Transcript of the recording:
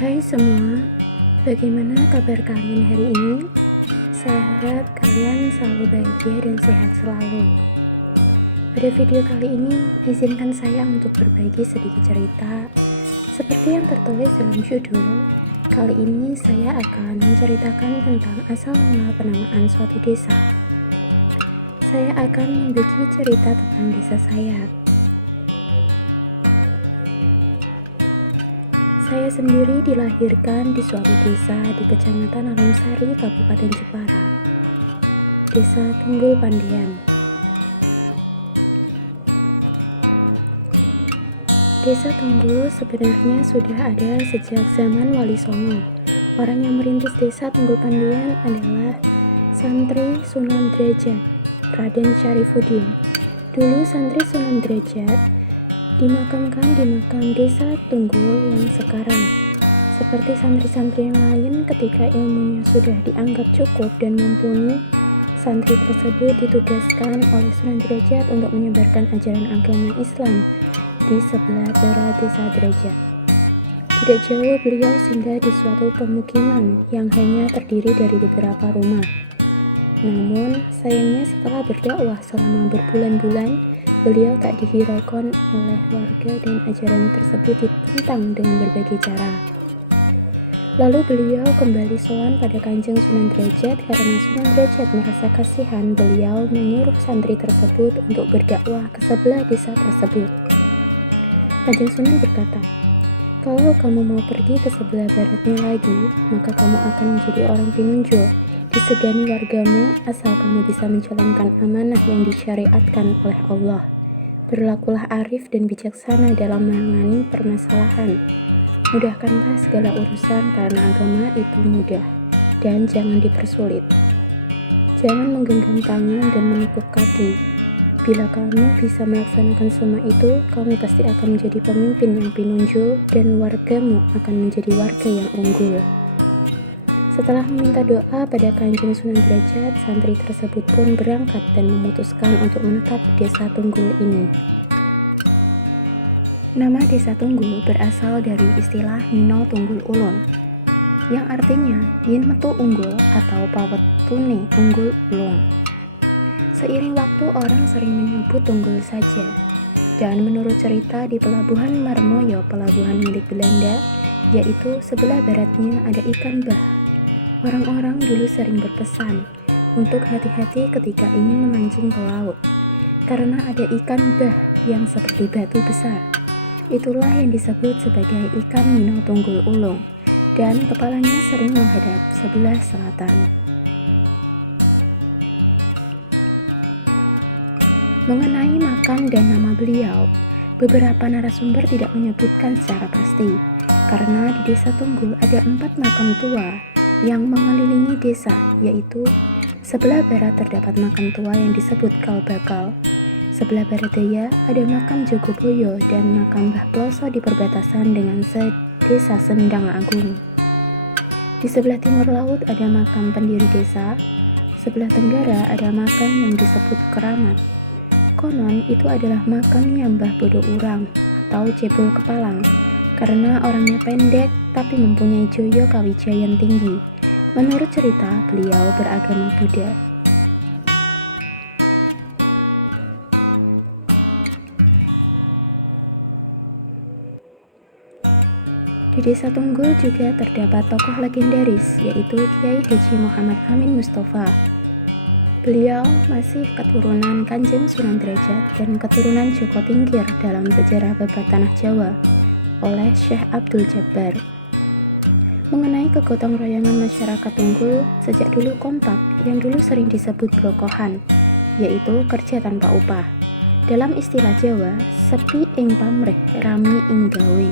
Hai semua, bagaimana kabar kalian hari ini? Saya harap kalian selalu bahagia dan sehat selalu. Pada video kali ini, izinkan saya untuk berbagi sedikit cerita. Seperti yang tertulis dalam judul, kali ini saya akan menceritakan tentang asal mula penamaan suatu desa. Saya akan membagi cerita tentang desa saya. Saya sendiri dilahirkan di suatu desa di Kecamatan Alumsari, Kabupaten Jepara, Desa Tunggul Pandian. Desa Tunggul sebenarnya sudah ada sejak zaman Wali Songo. Orang yang merintis Desa Tunggul Pandian adalah Santri Sunan Derajat, Raden Syarifuddin. Dulu Santri Sunan Derajat dimakamkan di makam Desa Tunggul yang sekarang. Seperti santri-santri yang lain, ketika ilmunya sudah dianggap cukup dan mumpuni, santri tersebut ditugaskan oleh Sunan Derajat untuk menyebarkan ajaran agama Islam di sebelah barat Desa Derajat. Tidak jauh beliau singgah di suatu pemukiman yang hanya terdiri dari beberapa rumah. Namun, sayangnya setelah berdakwah selama berbulan-bulan, beliau tak dihiraukan oleh warga dan ajaran tersebut ditentang dengan berbagai cara. Lalu beliau kembali sowan pada Kanjeng Sunan Derajat karena Sunan Derajat merasa kasihan. Beliau menyuruh santri tersebut untuk berdakwah ke sebelah desa tersebut. Kanjeng Sunan berkata, "Kalau kamu mau pergi ke sebelah baratnya lagi, maka kamu akan menjadi orang pinunjul. Disegani wargamu asal kamu bisa menjalankan amanah yang disyariatkan oleh Allah. Berlakulah arif dan bijaksana dalam menangani permasalahan. Mudahkanlah segala urusan karena agama itu mudah, dan jangan dipersulit. Jangan menggenggam tangan dan menekuk kaki. Bila kamu bisa melaksanakan semua itu, kamu pasti akan menjadi pemimpin yang pinunjul dan wargamu akan menjadi warga yang unggul." Setelah meminta doa pada Kanjeng Sunan Derajat, santri tersebut pun berangkat dan memutuskan untuk menetap di Desa Tunggul ini. Nama Desa Tunggul berasal dari istilah Mino Tunggul Ulun, yang artinya yin metu unggul atau pawetune unggul ulung. Seiring waktu orang sering menyebut Tunggul saja, dan menurut cerita di Pelabuhan Marmoyo, pelabuhan milik Belanda, yaitu sebelah baratnya ada ikan bah. Orang-orang dulu sering berpesan untuk hati-hati ketika ingin memancing ke laut, karena ada ikan bah yang seperti batu besar. Itulah yang disebut sebagai ikan Mino Tunggul Ulung, dan kepalanya sering menghadap sebelah selatan. Mengenai makam dan nama beliau, beberapa narasumber tidak menyebutkan secara pasti, karena di Desa Tunggul ada 4 makam tua yang mengelilingi desa, yaitu sebelah barat terdapat makam tua yang disebut Kalbakal, sebelah barat daya ada makam Jogoboyo dan makam Mbah Ploso di perbatasan dengan Desa Sendang Agung. Di sebelah timur laut ada makam pendiri desa, sebelah tenggara ada makam yang disebut Keramat. Konon itu adalah makamnya Mbah Bodo Urang atau Cebol Kepalang, karena orangnya pendek tapi mempunyai joyo kawijayan tinggi. Menurut cerita, beliau beragama Buddha. Di Desa Tunggul juga terdapat tokoh legendaris, yaitu Kiai Haji Muhammad Amin Mustafa. Beliau masih keturunan Kanjeng Sunan Derajat dan keturunan Joko Tingkir dalam sejarah babat tanah Jawa oleh Syekh Abdul Jabbar. Mengenai kegotong royongan masyarakat Tunggul, sejak dulu kompak yang dulu sering disebut brokohan, yaitu kerja tanpa upah. Dalam istilah Jawa, sepi ing pamrih, rami ing gawe.